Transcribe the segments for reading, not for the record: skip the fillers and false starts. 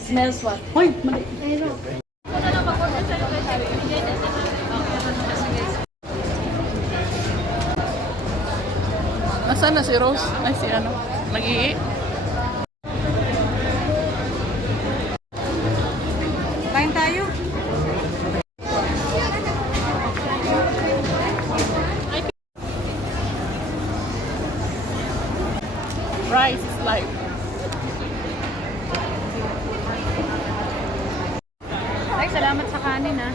Smells what? Hoy, mali. Ayun. Ako na lang mag-order sa'yo guys. Hindi na sila. Nasaan na si Rose? Ay, si ano? Mag-ii? Kain tayo. Rice is life. Ay, salamat sa kanin ah.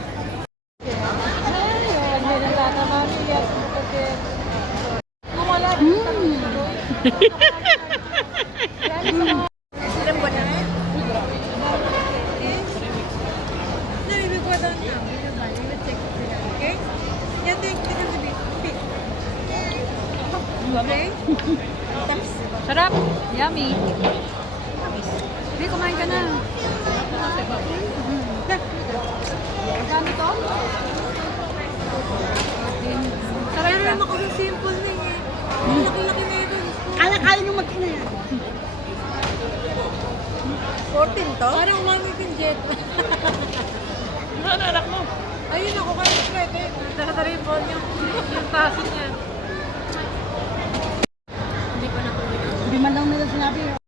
Okay? Sarap. Yummy. Hindi, kumain ka na. Kano to? Sarap Pero ka. naman kasi simple na eh. Ang laki-laki na ito. Kaya nyo mag-ina yan. 14 to? Parang umami yung jet. Ano anak mo? Ayun ako kayo pwede. Nasa-ribbon yung taso niya. Hindi man lang nila sinabi.